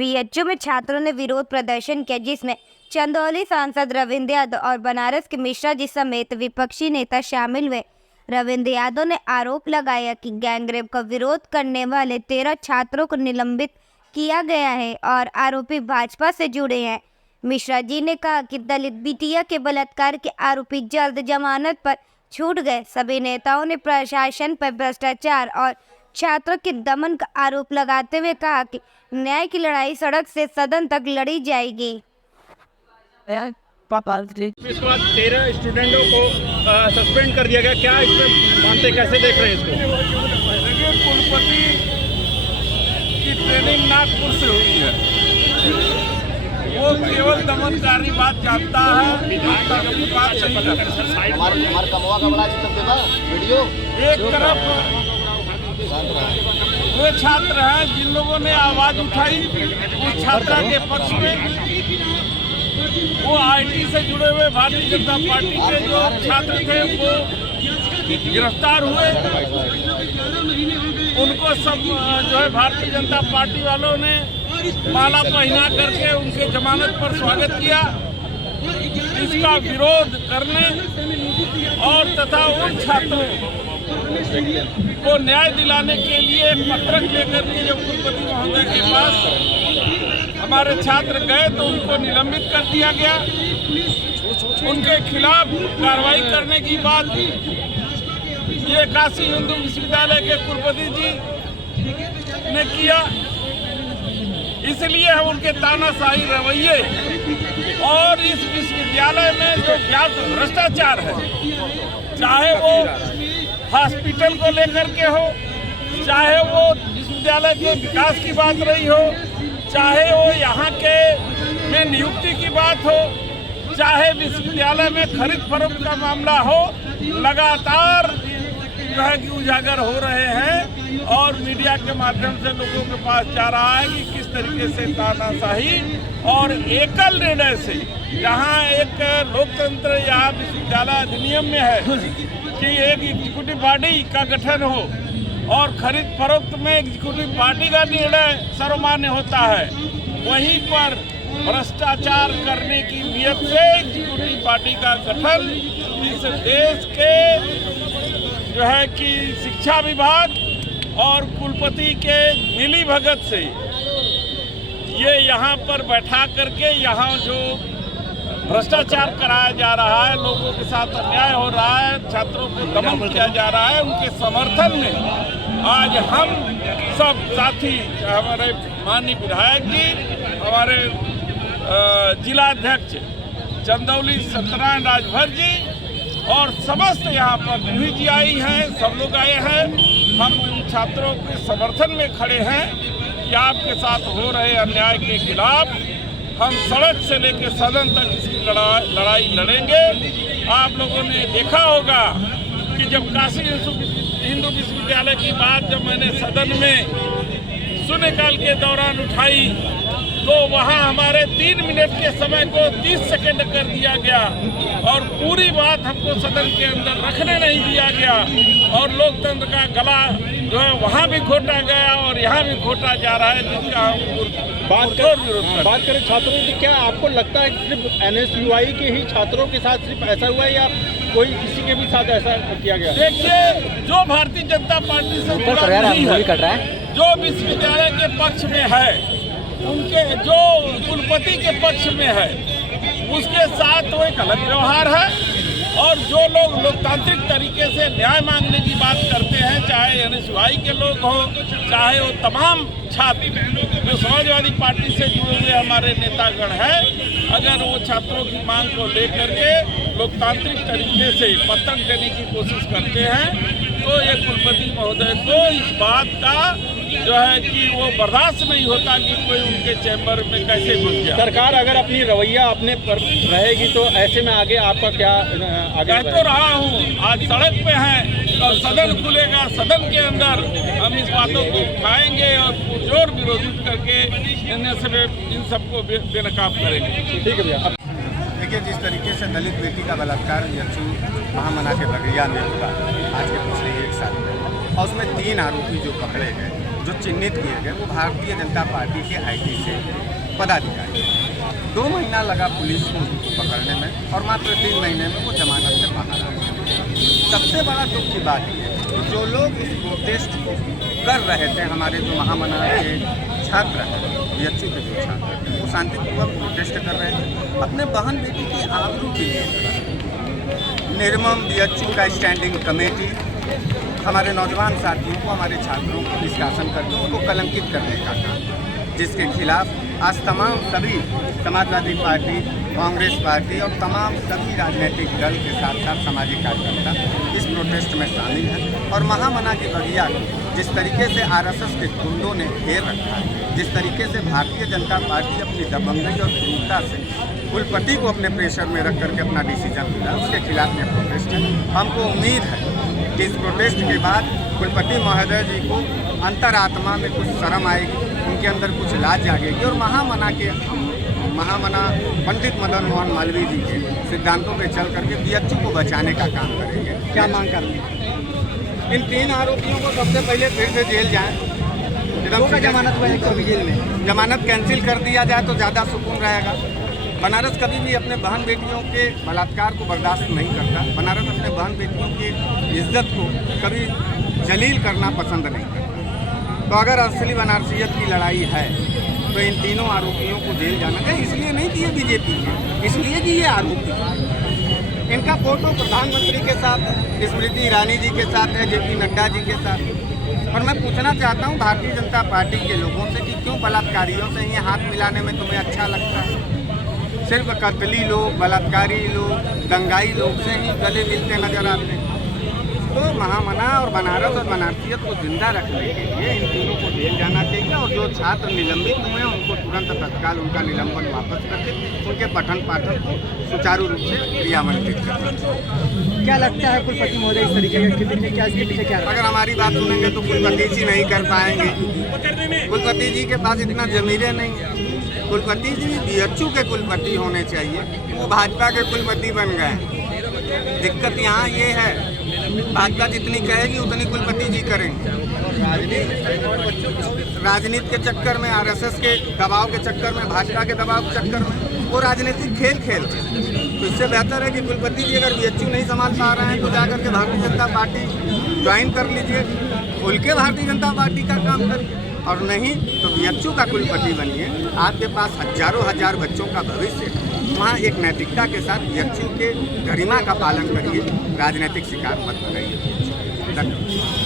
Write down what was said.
BHU में छात्रों ने विरोध प्रदर्शन किया, जिसमें चंदौली सांसद रविंद्र यादव और बनारस के मिश्रा जी समेत विपक्षी नेता शामिल हुए। रविंद्र यादव ने आरोप लगाया कि गैंगरेप का विरोध करने वाले 13 छात्रों को निलंबित किया गया है और आरोपी भाजपा से जुड़े हैं। मिश्रा जी ने कहा कि दलित बिटिया के बलात्कार के आरोपी जल्द जमानत पर छूट गए। सभी नेताओं ने प्रशासन पर भ्रष्टाचार और छात्रों के दमन का आरोप लगाते हुए कहा कि न्याय की लड़ाई सड़क से सदन तक लड़ी जाएगी। इसके बाद 13 स्टूडेंटों को सस्पेंड कर दिया गया, क्या इस पर मानते, कैसे देख रहे हैं इसको? देखिए, कुलपति की ट्रेनिंग नागपुर से हुई है। वो केवल दमनकारी बात जानता है, बात नहीं करता। एक तरफ वे छात्र हैं जिन लोगों ने आवाज उठाई उस छात्रा के पक्ष में। वो आईटी से जुड़े हुए भारतीय जनता पार्टी के जो छात्र थे वो गिरफ्तार हुए। उनको सब जो है भारतीय जनता पार्टी वालों ने माला पहना करके उनके जमानत पर स्वागत किया। इसका विरोध करने और तथा उन छात्रों को न्याय दिलाने के लिए एक पत्रक लेकर के जब कुलपति महोदय के पास हमारे छात्र गए तो उनको निलंबित कर दिया गया। उनके खिलाफ कार्रवाई करने की बात ये काशी हिंदू विश्वविद्यालय के कुलपति जी ने किया। इसलिए हम उनके तानाशाही रवैये और इस विश्वविद्यालय में जो ज्ञात भ्रष्टाचार है, चाहे वो हॉस्पिटल को लेकर के हो, चाहे वो विश्वविद्यालय के विकास की बात रही हो, चाहे वो यहाँ के में नियुक्ति की बात हो, चाहे विश्वविद्यालय में खरीद फरोख्त का मामला हो, लगातार जो है कि उजागर हो रहे हैं और मीडिया के माध्यम से लोगों के पास जा रहा है कि किस तरीके से तानाशाही और एकल निर्णय से, जहाँ एक लोकतंत्र या विश्वविद्यालय अधिनियम में है कि एक एग्जीक्यूटिव बॉडी का गठन हो और खरीद फरोख्त में एग्जीक्यूटिव पार्टी का निर्णय सर्वमान्य होता है, वहीं पर भ्रष्टाचार करने की नियत से एग्जीक्यूटिव पार्टी का गठन इस देश के जो है कि शिक्षा विभाग और कुलपति के मिली भगत से ये यहाँ पर बैठा करके यहाँ जो भ्रष्टाचार कराया जा रहा है, लोगों के साथ अन्याय हो रहा है, छात्रों को दमन किया जा रहा है, उनके समर्थन में आज हम सब साथी, हमारे माननीय विधायक जी, हमारे जिला अध्यक्ष चंदौली सत्यनारायण राजभर जी और समस्त यहाँ पर जूही जी आई हैं, सब लोग आए हैं। हम उन छात्रों के समर्थन में खड़े हैं कि आपके साथ हो रहे अन्याय के खिलाफ हम सड़क से लेकर सदन तक इसकी लड़ाई लड़ेंगे। आप लोगों ने देखा होगा कि जब काशी हिंदू विश्वविद्यालय की बात जब मैंने सदन में शून्यकाल के दौरान उठाई तो वहां हमारे 3 मिनट के समय को 30 सेकंड कर दिया गया और पूरी बात हमको सदन के अंदर रखने नहीं दिया गया और लोकतंत्र का गला जो है वहां भी घोटा गया और यहाँ भी घोटा जा रहा है, जिसका हम बात करें छात्रों की, क्या आपको लगता है कि सिर्फ NSUI के ही छात्रों के साथ सिर्फ ऐसा हुआ है या कोई किसी के भी साथ ऐसा किया गया? देखिए, जो भारतीय जनता पार्टी से जुड़ा नहीं है, जो विश्वविद्यालय के पक्ष में है, उनके जो कुलपति के पक्ष में है, उसके साथ वो एक अलग व्यवहार है। और जो लोग लोकतांत्रिक तरीके से न्याय मांगने की बात करते हैं, चाहे NSUI के लोग हों, चाहे वो तमाम छात्र जो समाजवादी पार्टी से जुड़े हुए हमारे नेतागण हैं, अगर वो छात्रों की मांग को लेकर के लोकतांत्रिक तरीके से पत्तन देने की कोशिश करते हैं तो ये कुलपति महोदय को इस बात का जो है कि वो बर्दाश्त नहीं होता कि कोई उनके चैम्बर में कैसे घुस गया। सरकार अगर अपनी रवैया अपने पर रहेगी तो ऐसे में आगे आपका क्या आगे? कह तो रहा हूँ, आज सड़क पे हैं और सदन खुलेगा, सदन के अंदर हम इस बातों को उठाएंगे और पुरजोर विरोधित करके इन सबको बेनकाब करेंगे। ठीक है भैया। देखिए, जिस तरीके से दलित बेटी का बलात्कार यक्षु महामना के बगैया में हुआ आज के पिछले 1 साल में और उसमें 3 आरोपी जो पकड़े गए, जो चिन्हित किए गए वो भारतीय जनता पार्टी के आईटी से पदाधिकारी। 2 महीना लगा पुलिस को पकड़ने में और मात्र 3 महीने में वो जमानत से बाहर आ गए। सबसे बड़ा दुख की बात यह है कि जो लोग इस प्रोटेस्ट को कर रहे थे, हमारे जो महामना के छात्र हैं, बीएचयू के जो छात्र हैं, वो शांतिपूर्वक प्रोटेस्ट कर रहे थे, अपने बहन बेटी की आबरू के लिए। निर्मम बीएचयू का स्टैंडिंग कमेटी हमारे नौजवान साथियों को, हमारे छात्रों को, निष्कासनकर्मियों को कलंकित करने का काम, जिसके खिलाफ आज तमाम सभी समाजवादी पार्टी, कांग्रेस पार्टी और तमाम सभी राजनीतिक दल के साथ साथ सामाजिक कार्यकर्ता इस प्रोटेस्ट में शामिल हैं। और महामना की बगिया को जिस तरीके से आरएसएस के गुंडों ने घेर रखा है, जिस तरीके से भारतीय जनता पार्टी अपनी दबंगई और क्रूरता से कुलपति को अपने प्रेशर में रख करके अपना डिसीजन मिला, उसके खिलाफ में प्रोटेस्ट है। हमको उम्मीद है कि इस प्रोटेस्ट के बाद कुलपति महोदय जी को अंतरात्मा में कुछ शर्म आएगी, उनके अंदर कुछ लाज जागेगी और महामना पंडित मदन मोहन मालवीय जी के सिद्धांतों पे चल करके बीएचयू को बचाने का काम करेंगे। क्या मांग करते हैं? इन 3 आरोपियों को सबसे पहले फिर से जेल जाएं। जमानत कैंसिल कर दिया जाए तो ज़्यादा सुकून रहेगा। बनारस कभी भी अपने बहन बेटियों के बलात्कार को बर्दाश्त नहीं करता। बनारस अपने बहन बेटियों की इज्जत को कभी जलील करना पसंद नहीं करता। तो अगर असली बनारसियत की लड़ाई है तो इन तीनों आरोपियों को जेल जाना चाहिए। इसलिए नहीं कि ये बीजेपी है, इसलिए कि ये आरोपी है। इनका फोटो प्रधानमंत्री के साथ, स्मृति ईरानी जी के साथ है, जेपी नड्डा जी के साथ। और मैं पूछना चाहता हूँ भारतीय जनता पार्टी के लोगों से कि क्यों बलात्कारियों से ये हाथ मिलाने में तुम्हें अच्छा लगता है? सिर्फ कत्ली लोग, बलात्कारी लोग, दंगाई लोग से ही गले मिलते नजर आते हैं। तो महामना और बनारस और बनारसियत को जिंदा रखने के लिए इन तीनों को जेल जाना चाहिए और जो छात्र निलंबित हुए हैं उनको तुरंत तत्काल उनका निलंबन वापस करके उनके पठन पाठन को सुचारू रूप से क्रियान्वित करना चाहिए। क्या लगता है कुलपति महोदय इस तरीके के क्या इसके पीछे क्या? अगर हमारी बात सुनेंगे तो कुलपति जी नहीं कर पाएंगे। कुलपति जी के पास इतना जमीरें नहीं है। कुलपति जी बीएचयू के कुलपति होने चाहिए, वो भाजपा के कुलपति बन गए। दिक्कत यहाँ ये है, भाजपा जितनी कहेगी उतनी कुलपति जी करेंगे। राजनीति के चक्कर में, आरएसएस के दबाव के चक्कर में, भाजपा के दबाव के चक्कर में वो राजनीतिक खेल खेलते हैं। तो इससे बेहतर है कि कुलपति जी अगर बीएचयू नहीं संभाल पा रहे हैं तो जाकर के भारतीय जनता पार्टी ज्वाइन कर लीजिए, खुल के भारतीय जनता पार्टी का काम करिए, और नहीं तो बीएचयू का कुलपति बनिए। आपके पास हजारों हजार बच्चों का भविष्य है, वहाँ एक नैतिकता के साथ बीएचयू के गरिमा का पालन करिए, राजनीतिक शिकार मत बनाइए। धन्यवाद।